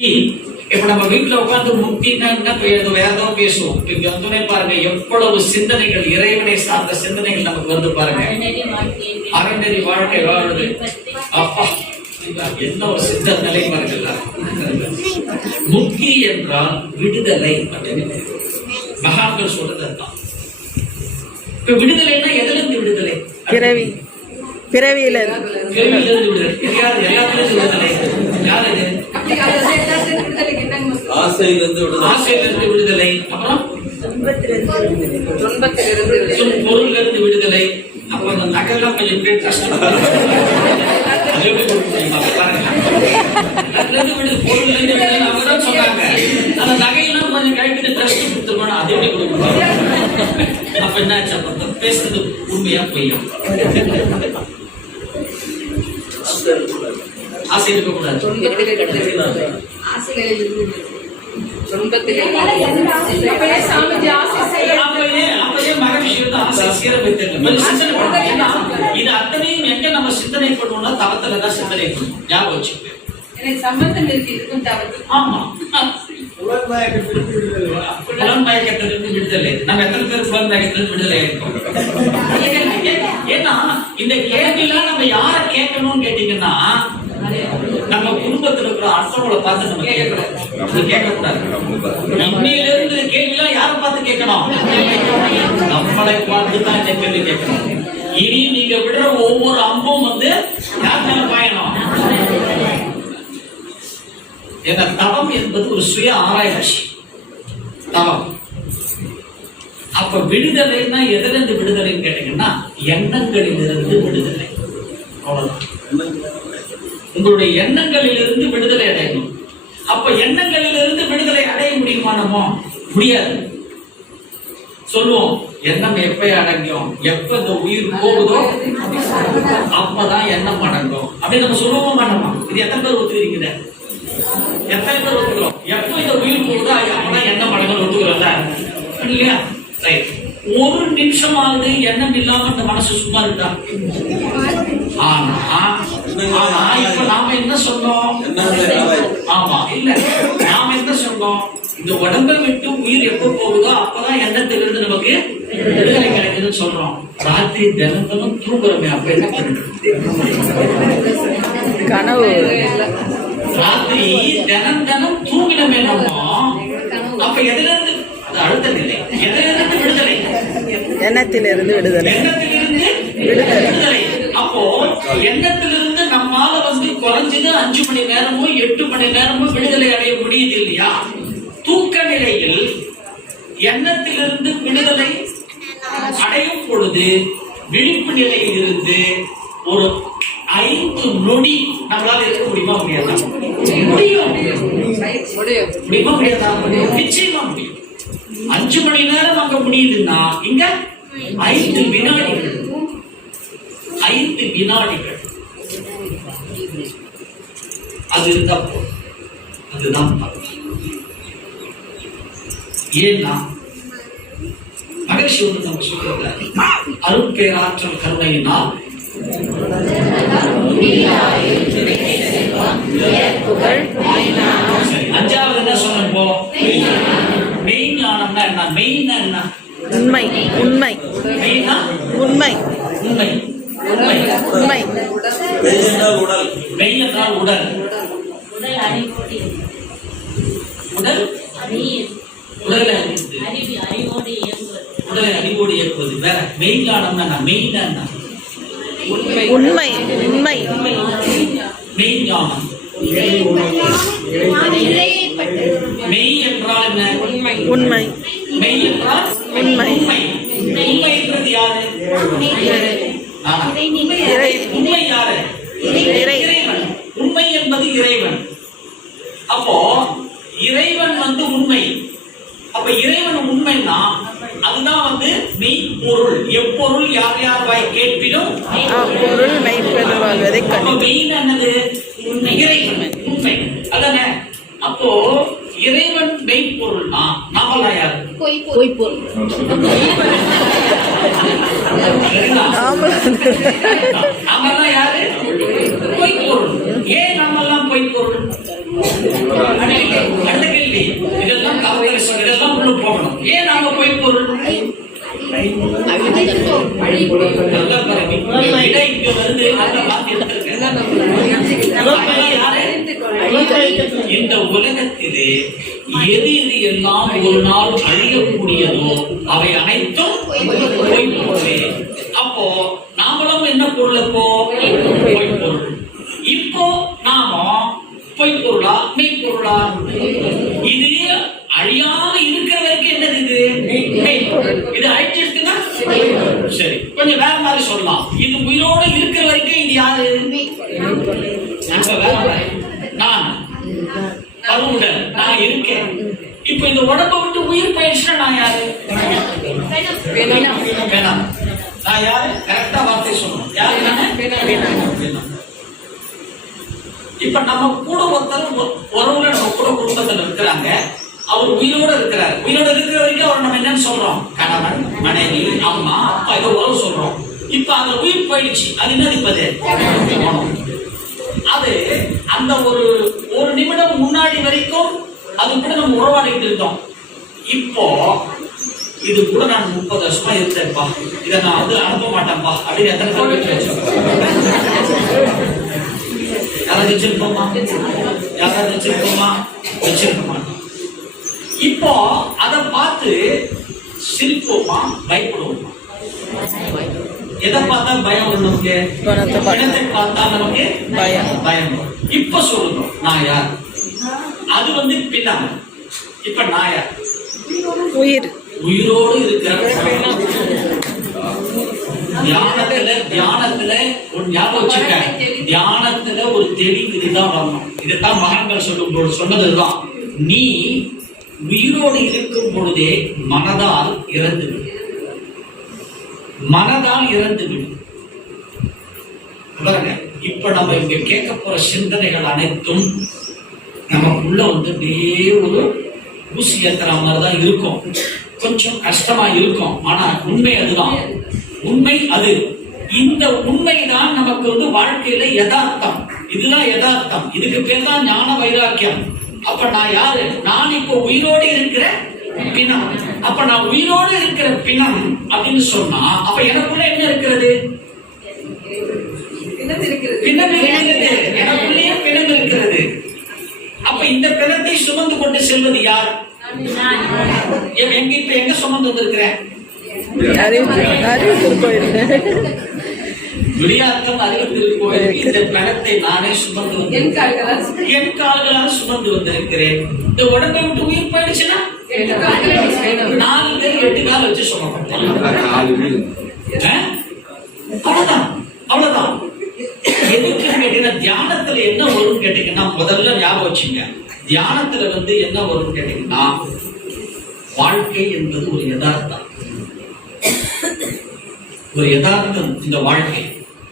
இப்ப நம்ம வீட்டுல உட்கார்ந்து முக்தினா வேற ஏதோ பேசுவோம். இங்க வந்து பாருங்க எவ்வளவு சிந்தனைகள், இறைவனை சார்ந்த சிந்தனைகள் நமக்கு வந்து பாருங்க. அறநெறி வாழ்க்கை வாழ்வது அப்பா என்ன ஒரு சித்த நிலை பாருங்கல்ல. முக்தி என்றால் விடுதலை அப்படின்னு மகான்கள் சொல்றது தான். இப்ப விடுதலைன்னா எதுல இருந்து விடுதலை? பிறவியில இருந்து விடுதலை. எல்லாத்திலிருந்து விடுதலை. யார் இது? ஆசையிலிருந்து விடுதலை. அப்புறம் பொருள்ல இருந்து விடுதலை. அப்புறம் அந்த நகைலாம் கொஞ்சம் பேர் கஷ்டம். பொருள்ல இருந்து விடுதலை அவங்கதான் சொன்னாங்க. அந்த நகையெல்லாம் கொஞ்சம் கைட்டு ட்ரஸ்ட் கொடுத்துருக்கணும். அது எப்படி கொடுக்கணும்? அப்ப என்னாச்சு? அப்ப பேசுறது உண்மையா பொய்யா? ஆசை இருக்கக்கூடாது. இது அத்தனையும் எங்க நம்ம சிந்தனை பண்ணுவோம்னா தவத்துலதான் சிந்தனை பண்ணுவோம். ஞாபகம் வச்சுக்கோங்க. சம்பந்தம் இருக்கு. ஆமா, புலன்மயக்கத்திலிருந்து விடுதலை. நம்ம எத்தனை பேர் புலன்மயக்கத்திலிருந்து விடுதலை இருக்கோம்? ஏன்னா இந்த கேள்வியெல்லாம் நம்ம யார கேட்கணும்னு கேட்டீங்கன்னா, நம்ம குடும்பத்தில் இருக்கிற அர்த்தங்களை பார்த்து நம்ம கேட்கக்கூடாது. இன்னையில இருந்து கேள்வியெல்லாம் யாரை பார்த்து கேட்கணும்? நம்மளை பார்த்து தான் இந்த கேள்வி கேட்கணும். இனி நீங்க விடுற ஒவ்வொரு அம்பும் வந்து யார் மேல பாயணும்? எங்க தவம் என்பது ஒரு சுய ஆராய்ச்சி தவம். அப்ப விடுதலைன்னா எதுல இருந்து விடுதலைன்னு கேட்டீங்கன்னா, எண்ணங்களிலிருந்து விடுதலை. அவ்வளவுதான். உங்களுடைய எண்ணங்களிலிருந்து விடுதலை அடையணும். அப்ப எண்ணங்களிலிருந்து விடுதலை அடைய முடியுமா? நம்ம முடியாது. சொல்லுவோம், எண்ணம் எப்ப அடங்கும்? எப்ப இந்த உயிர் போகுதோ அப்பதான் எண்ணம் அடங்கும் அப்படின்னு நம்ம சொல்லுவோம் மாட்டோமா? இது எத்தனை பேர் ஒத்துக்கிறீங்க? எத்தனை பேர் ஒத்துக்கிறோம்? எப்ப இந்த உயிர் போகுதோ அப்பதான் எண்ணம் அடங்கும் ஒத்துக்கிறோம்ல இல்லையா? ரைட். ஒரு நிமிஷமாவது எண்ணம் இல்லாம இந்த மனசு சும்மா இருக்கா? இப்ப நாம என்ன சொன்னோம்? ஆமா, இல்ல நாம என்ன சொன்னோம்? இந்த உடம்பை விட்டு உயிர் எப்ப போகுதோ அப்பதான் எண்ணத்திலிருந்து நமக்கு விடுதலை கிடைக்குதுன்னு சொல்றோம். ராத்திரி தினந்தனும் தூங்குறோமே, அப்ப என்ன பண்ணிட்டு கனவு? ராத்திரி தினம் தூங்கினமே நம்ம, அப்ப எதுல இருந்து? அது அடுத்த நிலை. எதுல இருந்து விடுதலை? எண்ணத்திலிருந்து விடுதலை. எண்ணத்திலிருந்து விடுதலை. அப்போ எண்ணத்திலிருந்து நம்மால வந்து குறைஞ்சது 5 மணி நேரமோ 8 மணி நேரமோ விடுதலை அடைய முடியுது இல்லையா? தூக்க நிலையில் எண்ணத்திலிருந்து விடுதலை அடையும் பொழுது விழிப்பு நிலையில் இருந்து ஒரு 5 நொடி நம்மளால இருக்க முடியுமா? முடியாதா? முடியுமா? முடியாதா? நிச்சயமா முடியும். 5 மணி நேரம் அங்க முடியுதுன்னா இங்க 5 வினாடிகள். 5 வினாடிகள் அது இருந்தா போதும். அதுதான் ஏன்னா மகிழ்ச்சி ஒன்று நம்ம சொல்றது, அருட்பேராற்றல் கருணையினால் அஞ்சாவது என்ன சொன்னப்போ மெய்ஞானம்னா என்ன? மெய்னா என்ன? உண்மை. உண்மை. மெய்னா உண்மை. உண்மை. உண்மை. உண்மை. மெய் என்றால் உடல். உடல் உடலை அறிவோடு இயக்குவது வேற. மெய்ஞானம்னா என்ன? மெய்னா என்ன? உண்மை. உண்மை. மெய்ஞானம். மெய் என்றால் என்ன? உண்மை. மெய் என்றால் உண்மை. உண்மை என்றது யாரு? உண்மை யாரு? இறைவன். உண்மை என்பது இறைவன். அப்போ இறைவன் வந்து உண்மை. அப்ப இறைவன் உண்மைன்னா அதுதான் வந்து மெய் பொருள். எப்பொருள் யார் யார் வாய் கேட்பினும் பொருள் மெய்ப்பெரு வாழ்வதை கண்டு. மெயின் என்னது? இறைவன் உண்மை. அதானே? அப்போ இறைவன் மெய்ப்பொருள்னா நாமெல்லாம் யாரு? பொய்ப்பொருள். நாமெல்லாம் யாரு? பொய்ப்பொருள். ஏன் நாமெல்லாம் பொய்ப்பொருள்? அடுத்த கேள்வி, இதெல்லாம் கவலை சொல்ற, இதெல்லாம் உள்ள போகணும். ஏன் நாம பொய் பொருள்? நல்லா பாருங்க, விடை இங்க வந்து நல்ல வார்த்தை எடுத்திருக்கேன். இந்த உலகத்திலே எது எது எல்லாம் ஒரு நாள் அழியக்கூடியதோ அவை அனைத்தும் பொய் பொருளே. அப்போ நாமளும் என்ன பொருள்? இப்போ பொய் பொருள். இப்போ நாம பொய் பொருளா மெய் பொருளா? இது அழியாம இருக்கிற வரைக்கும் என்னது? இது மெய் பொருள். இது அழிச்சிருக்குன்னா சரி, கொஞ்சம் வேற மாதிரி சொல்லலாம். இது உயிரோடு இருக்கிற வரைக்கும் இது யாரு? நான் அருவுடன் நான் இருக்கேன். இப்ப இந்த உடம்பை விட்டு உயிர் போயிடுச்சுன்னா நான் யாரு? வேணாம். நான் யாரு? கரெக்டா வார்த்தை சொல்லணும். யாரு? இப்ப நம்ம கூட ஒருத்தர் உறவுல நம்ம கூட குடும்பத்துல இருக்கிறாங்க. அவர் உயிரோட இருக்கிறார். உயிரோட இருக்கிற வரைக்கும் அவர் நம்ம என்னன்னு சொல்றோம்? கணவன், மனைவி, அம்மா, அப்பா, ஏதோ உறவு சொல்றோம். இப்ப அந்த உயிர் போயிடுச்சு, அது என்னது? அது அந்த ஒரு நிமிடம் முன்னாடி வரைக்கும் அது கூட நம்ம உறவாடிட்டு இருந்தோம். இப்போ இது கூட நான் 30 வருஷமா இருந்தேன்ப்பா, இதை நான் வந்து அனுப்ப மாட்டேன்ப்பா அப்படின்னு எத்தனை பேர் யாராவது வச்சிருப்போமா? யாராவது வச்சிருப்போமா? வச்சிருக்க மாட்டோம். இப்போ அதை பார்த்து சிரிப்போமா பயப்படுவோமா? எதை பார்த்தா பயம் வரும் நமக்கு? பணத்தை பார்த்தா நமக்கு பயம். இப்ப சொல்லுங்க, நான் யார்? அது வந்து பின்னால். இப்ப நான் யார்? உயிரோடு இருக்கிற தியானத்துல ஒரு ஞாபகம் வச்சுக்க, தியானத்துல ஒரு தெளிவு இதுதான் வரணும். இதைத்தான் மகான்கள் சொன்னதுதான். நீ உயிரோடு இருக்கும் பொழுதே மனதால் இறந்துவிடு. மனதால் இறந்துவிடு. இப்ப நம்ம இங்க கேட்க போற சிந்தனைகள் அனைத்தும் நமக்குள்ள வந்து அப்படியே ஒரு ஊசி ஏத்துற மாதிரிதான் இருக்கும். கொஞ்சம் கஷ்டமா இருக்கும். ஆனா உண்மை அதுதான். உண்மை அது. இந்த உண்மைதான் நமக்கு வந்து வாழ்க்கையில யதார்த்தம். இதுதான் யதார்த்தம். இதுக்கு பேர் தான் ஞான வைராக்கியம். அப்ப நான் யாரு? நான் இப்போ உயிரோடு இருக்கிற பிணம். அப்ப நான் உயிரோடு இருக்கிற பிணம் அப்படின்னு சொன்னா அப்ப எனக்குள்ள என்ன இருக்கிறது? பிணம் இருக்கிறது. எனக்குள்ளேயே பிணம் இருக்கிறது. அப்ப இந்த பிணத்தை சுமந்து கொண்டு செல்வது யார்? எங்க இப்ப எங்க சுமந்து வந்திருக்கிறேன்? விளையாட்டம் அறிவித்திருக்கோம். இந்த பிணத்தை நானே சுமந்து வந்து என் கால்களால் சுமந்து வந்திருக்கிறேன். இந்த உடம்பை விட்டு உயிர் போயிடுச்சுன்னா 4 பேர் 8 கால் வச்சு சுமப்பட்டேன். அவ்வளவுதான், அவ்வளவுதான். எதுக்குன்னு கேட்டீங்கன்னா தியானத்துல என்ன வரும் கேட்டீங்கன்னா முதல்ல ஞாபகம் வச்சுங்க. தியானத்துல வந்து என்ன வரும் கேட்டீங்கன்னா வாழ்க்கை என்பது ஒரு யதார்த்தம். ஒரு யதார்த்தம் இந்த வாழ்க்கை.